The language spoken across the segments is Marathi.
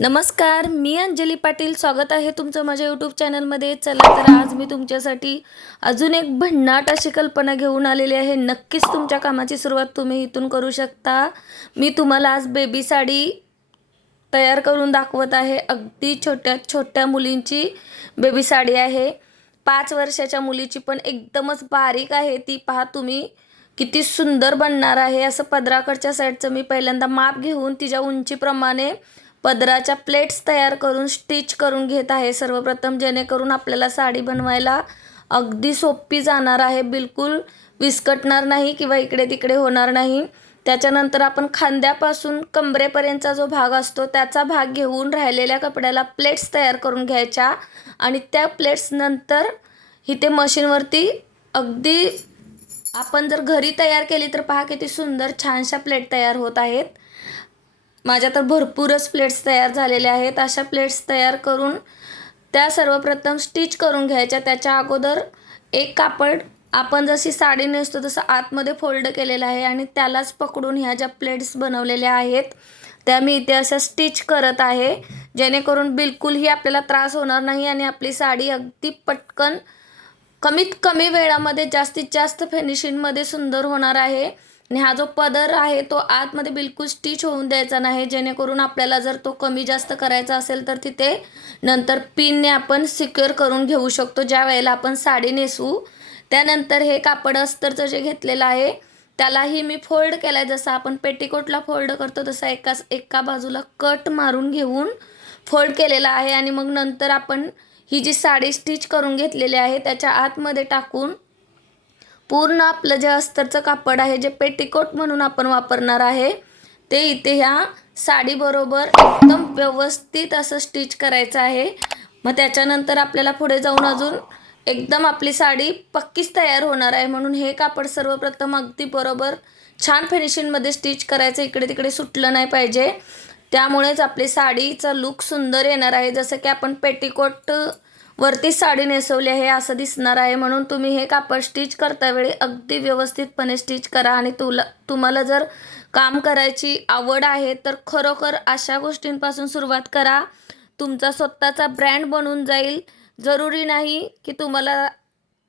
नमस्कार, मी अंजली पाटील. स्वागत आहे तुमचं माझ्या यूट्यूब चॅनलमध्ये. चला तर आज मी तुमच्यासाठी अजून एक भन्नाट अशी कल्पना घेऊन आलेली आहे. नक्कीच तुमच्या कामाची सुरुवात तुम्ही इथून करू शकता. मी तुम्हाला आज बेबी साडी तयार करून दाखवत आहे. अगदी छोट्या छोट्या मुलींची बेबी साडी आहे. 5 वर्षाच्या मुलीची पण एकदमच बारीक आहे ती. पहा तुम्ही किती सुंदर बनणार आहे. असं पदराकडच्या साईडचं मी पहिल्यांदा माप घेऊन तिच्या उंचीप्रमाणे पदराच्या प्लेट्स तयार करून स्टिच करून घेत आहे सर्वप्रथम, जेणेकरून आपल्याला साडी बनवायला अगदी सोपी जाणार आहे. बिलकुल विस्कटणार नाही किंवा इकडे तिकडे होणार नाही. त्याच्यानंतर आपण खांद्यापासून कमरेपर्यंतचा जो भाग असतो त्याचा भाग घेऊन राहिलेल्या कपड्याला प्लेट्स तयार करून घ्यायच्या आणि त्या प्लेट्स नंतर इथे मशीनवरती अगदी आपण जर घरी तयार केली तर पहा किती सुंदर छानशा प्लेट तयार होत आहेत. माझ्या तर भरपूरच प्लेट्स तयार झालेल्या आहेत. अशा प्लेट्स तयार करून त्या सर्वप्रथम स्टिच करून घ्यायच्या. त्याच्या अगोदर एक कापड आपण जशी साडी नेसतो तसं आतमध्ये फोल्ड केलेलं आहे आणि त्यालाच पकडून ह्या ज्या प्लेट्स बनवलेल्या आहेत त्या मी इथे अशा स्टिच करत आहे, जेणेकरून बिलकुलही आपल्याला त्रास होणार नाही आणि आपली साडी अगदी पटकन कमीत कमी वेळामध्ये जास्तीत जास्त फिनिशिंगमध्ये सुंदर होणार आहे. आणि हा जो पदर आहे तो आतमध्ये बिलकुल स्टिच होऊन द्यायचा नाही, जेणेकरून आपल्याला जर तो कमी जास्त करायचा असेल तर तिथे नंतर पिनने आपण सिक्युअर करून घेऊ शकतो ज्या वेळेला आपण साडी नेसू. त्यानंतर हे कापड अस्तरचं जे घेतलेलं आहे त्यालाही मी फोल्ड केलं आहे. जसं आपण पेटीकोटला फोल्ड करतो तसं एका बाजूला कट मारून घेऊन फोल्ड केलेला आहे आणि मग नंतर आपण ही जी साडी स्टिच करून घेतलेली आहे त्याच्या आतमध्ये टाकून पूर्ण आपलं जे अस्तरचं कापड आहे, जे पेटीकोट म्हणून आपण वापरणार आहे, ते इथे ह्या साडीबरोबर एकदम व्यवस्थित असं स्टिच करायचं आहे. मग त्याच्यानंतर आपल्याला पुढे जाऊन अजून एकदम आपली साडी पक्कीच तयार होणार आहे. म्हणून हे कापड सर्वप्रथम अगदी बरोबर छान फिनिशिंगमध्ये स्टिच करायचं, इकडे तिकडे सुटलं नाही पाहिजे. त्यामुळेच आपली साडीचा लुक सुंदर येणार आहे. जसं की आपण पेटीकोट वरती साडी नेसवली आहे असं दिसणार आहे. म्हणून तुम्ही हे कापड स्टिच करता वेळी अगदी व्यवस्थितपणे स्टिच करा. आणि तुम्हाला जर काम करायची आवड आहे तर खरोखर अशा गोष्टींपासून सुरुवात करा. तुमचा स्वतःचा ब्रँड बनून जाईल. जरुरी नाही की तुम्हाला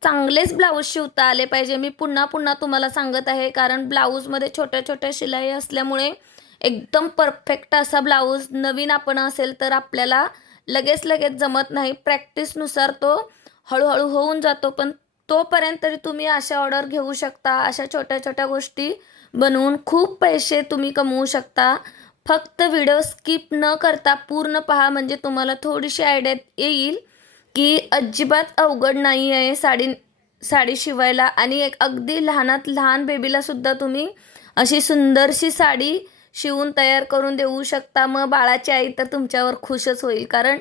चांगलेच ब्लाऊज शिवता आले पाहिजे. मी पुन्हा पुन्हा तुम्हाला सांगत आहे, कारण ब्लाऊजमध्ये छोट्या छोट्या शिलाई असल्यामुळे एकदम परफेक्ट असा ब्लाऊज नवीन आपण असेल तर आपल्याला लगेच जमत नाही. प्रॅक्टिसनुसार तो हळूहळू होऊन जातो. पण तोपर्यंत तरी तुम्ही अशा ऑर्डर घेऊ शकता. अशा छोट्या छोट्या गोष्टी बनवून खूप पैसे तुम्ही कमवू शकता. फक्त व्हिडिओ स्किप न करता पूर्ण पहा, म्हणजे तुम्हाला थोडीशी आयडिया येईल की अजिबात अवघड नाही आहे साडी शिवायला. आणि एक अगदी लहानात लहान बेबीलासुद्धा तुम्ही अशी सुंदरशी साडी शिवून तयार करून देऊ शकता. मग बाळाची आई तर तुमच्यावर खुशच होईल, कारण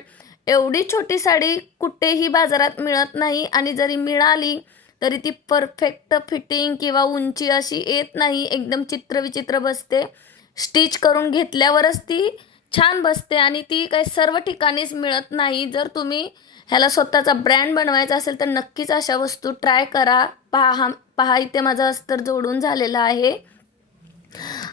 एवढी छोटी साडी कुठेही बाजारात मिळत नाही आणि जरी मिळाली तरी ती परफेक्ट फिटिंग किंवा उंची अशी येत नाही. एकदम चित्रविचित्र बसते. स्टिच करून घेतल्यावरच ती छान बसते आणि ती काही सर्व ठिकाणीच मिळत नाही. जर तुम्ही ह्याला स्वतःचा ब्रँड बनवायचा असेल तर नक्कीच अशा वस्तू ट्राय करा. पहा इथे माझं अस्तर जोडून झालेलं आहे.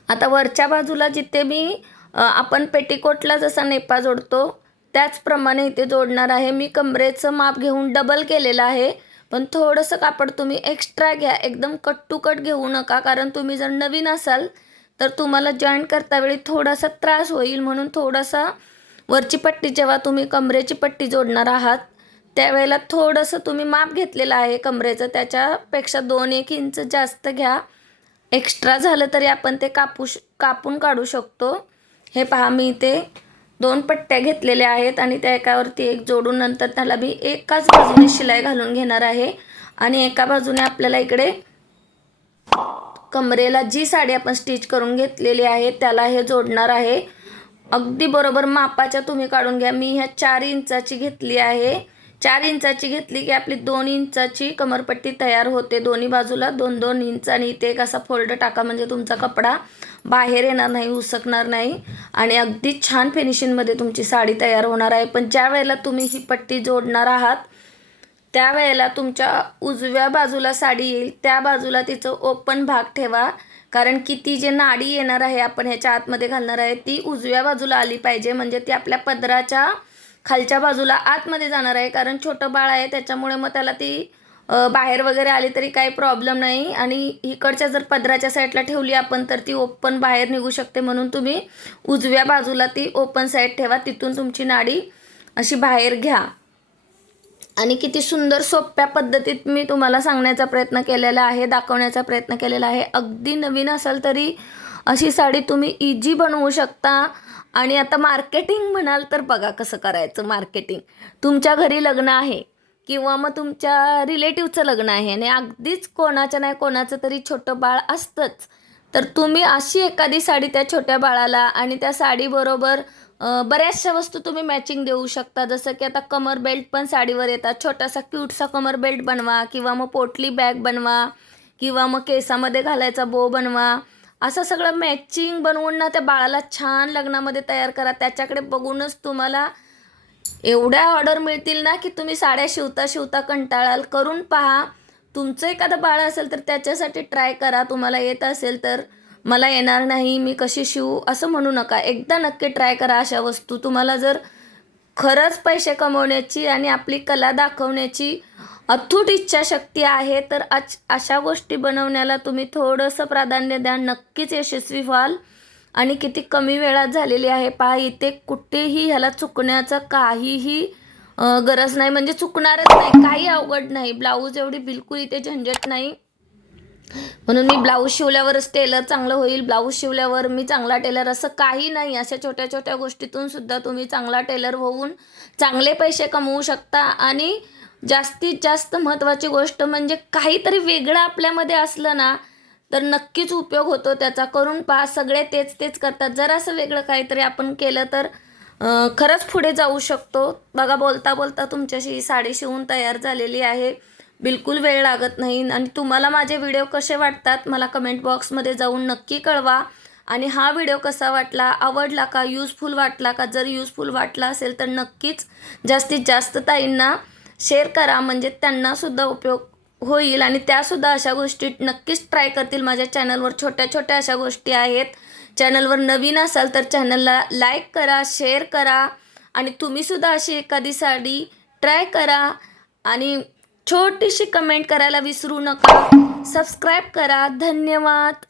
आता वरच्या बाजूला जिथे मी आपण पेटीकोटला जसा नेपा जोडतो त्याचप्रमाणे इथे जोडणार आहे. मी कमरेचं माप घेऊन डबल केलेलं आहे, पण थोडंसं कापड तुम्ही एक्स्ट्रा घ्या. एकदम कट टू कट घेऊ नका, कारण तुम्ही जर नवीन असाल तर तुम्हाला जॉईंट करता वेळी थोडासा त्रास होईल. म्हणून थोडासा वरची पट्टी जेव्हा तुम्ही कमरेची पट्टी जोडणार आहात त्यावेळेला थोडंसं तुम्ही माप घेतलेलं आहे कमरेचं, त्याच्यापेक्षा 2-1 इंच जास्त घ्या. एक्स्ट्रा झालं तरी आपण ते कापून काढू शकतो. हे पहा, मी इथे 2 पट्ट्या घेतलेल्या आहेत आणि त्या एकावरती एक जोडून नंतर त्याला मी एकाच बाजूने शिलाई घालून घेणार आहे. आणि एका बाजूने आपल्याला इकडे कमरेला जी साडी आपण स्टिच करून घेतलेली आहे त्याला हे जोडणार आहे. अगदी बरोबर मापाच्या तुम्ही काढून घ्या. मी ह्या 4 इंचाची घेतली आहे. 4 इंचाची घेतली की आपली 2 इंचाची कमरपट्टी तयार होते. दोन्ही बाजूला 2-2 इंच आणि इथे एक असा फोल्ड टाका, म्हणजे तुमचा कपडा बाहेर येणार नाही, उसकणार नाही आणि अगदी छान फिनिशिंगमध्ये तुमची साडी तयार होणार आहे. पण ज्या वेळेला तुम्ही ही पट्टी जोडणार आहात त्यावेळेला तुमच्या उजव्या बाजूला साडी येईल त्या बाजूला तिचं ओपन भाग ठेवा. कारण की ती जी नाडी येणार आहे आपण ह्याच्या आतमध्ये घालणार आहे ती उजव्या बाजूला आली पाहिजे, म्हणजे ती आपल्या पदराच्या खालच्या बाजूला आतमध्ये जाणार आहे. कारण छोटं बाळ आहे त्याच्यामुळे मग त्याला ती बाहेर वगैरे आली तरी काही प्रॉब्लेम नाही. आणि इकडच्या जर पदराच्या साईडला ठेवली आपण तर ती ओपन बाहेर निघू शकते, म्हणून तुम्ही उजव्या बाजूला ती ओपन साईड ठेवा, तिथून तुमची नाडी अशी बाहेर घ्या. आणि किती सुंदर सोप्या पद्धतीत मी तुम्हाला सांगण्याचा प्रयत्न केलेला आहे, दाखवण्याचा प्रयत्न केलेला आहे. अगदी नवीन असाल तरी अशी साडी तुम्ही इजी बनवू शकता. आणि आता मार्केटिंग म्हणाल तर बघा कसं करायचं मार्केटिंग. तुमच्या घरी लग्न आहे किंवा मग तुमच्या रिलेटिव्हचं लग्न आहे आणि अगदीच कोणाचं नाही कोणाचं तरी छोटं बाळ असतंच, तर तुम्ही अशी एखादी साडी त्या छोट्या बाळाला आणि त्या साडीबरोबर बऱ्याचशा वस्तू तुम्ही मॅचिंग देऊ शकता. जसं की आता कमर बेल्ट पण साडीवर येतात, छोटासा क्यूटसा कमर बेल्ट बनवा किंवा मग पोटली बॅग बनवा किंवा मग केसामध्ये घालायचा बो बनवा. असं सगळं मॅचिंग बनवून ना त्या बाळाला छान लग्नामध्ये तयार करा. त्याच्याकडे बघूनच तुम्हाला एवढ्या ऑर्डर मिळतील ना की तुम्ही साड्या शिवता शिवता कंटाळाल. करून पहा. तुमचं एखादं बाळ असेल तर त्याच्यासाठी ट्राय करा. तुम्हाला येत असेल तर मला येणार नाही मी कशी शिवू असं म्हणू नका, एकदा नक्की ट्राय करा अशा वस्तू. तुम्हाला जर खरंच पैसे कमवण्याची आणि आपली कला दाखवण्याची अथूट इच्छाशक्ती आहे तर अशा गोष्टी बनवण्याला तुम्ही थोडंसं प्राधान्य द्या, नक्कीच यशस्वी व्हाल. आणि किती कमी वेळात झालेली आहे पहा. इथे कुठेही ह्याला चुकण्याचं काहीही गरज नाही, म्हणजे चुकणारच नाही, काही अवघड नाही. ब्लाऊज एवढी बिलकुल इथे झंझट नाही. म्हणून मी ब्लाऊज शिवल्यावरच टेलर चांगलं होईल, ब्लाऊज शिवल्यावर मी चांगला टेलर असं काही नाही. अशा छोट्या छोट्या गोष्टीतून सुद्धा तुम्ही चांगला टेलर होऊन चांगले पैसे कमवू शकता. आणि जास्तीत जास्त महत्त्वाची गोष्ट म्हणजे काहीतरी वेगळं आपल्यामध्ये असलं ना तर नक्कीच उपयोग होतो त्याचा. करून पहा. सगळे तेच तेच करतात, जरासं वेगळं काहीतरी आपण केलं तर खरंच पुढे जाऊ शकतो. बघा बोलता बोलता तुमच्याशी ही साडी शिवून तयार झालेली आहे, बिलकुल वेळ लागत नाही. आणि तुम्हाला माझे व्हिडिओ कसे वाटतात मला कमेंट बॉक्समध्ये जाऊन नक्की कळवा. आणि हा व्हिडिओ कसा वाटला, आवडला का, यूजफुल वाटला का? जर यूजफुल वाटला असेल तर नक्कीच जास्तीत जास्त ताईंना शेअर करा, म्हणजे त्यांनासुद्धा उपयोग होईल आणि त्यासुद्धा अशा गोष्टी नक्कीच ट्राय करतील. माझ्या चॅनलवर छोट्या छोट्या अशा गोष्टी आहेत. चॅनलवर नवीन असाल तर चॅनलला लाईक करा, शेअर करा. आणि तुम्हीसुद्धा अशी एखादी साडी ट्राय करा. आणि छोटीशी कमेंट करायला विसरू नका. सबस्क्राईब करा. धन्यवाद.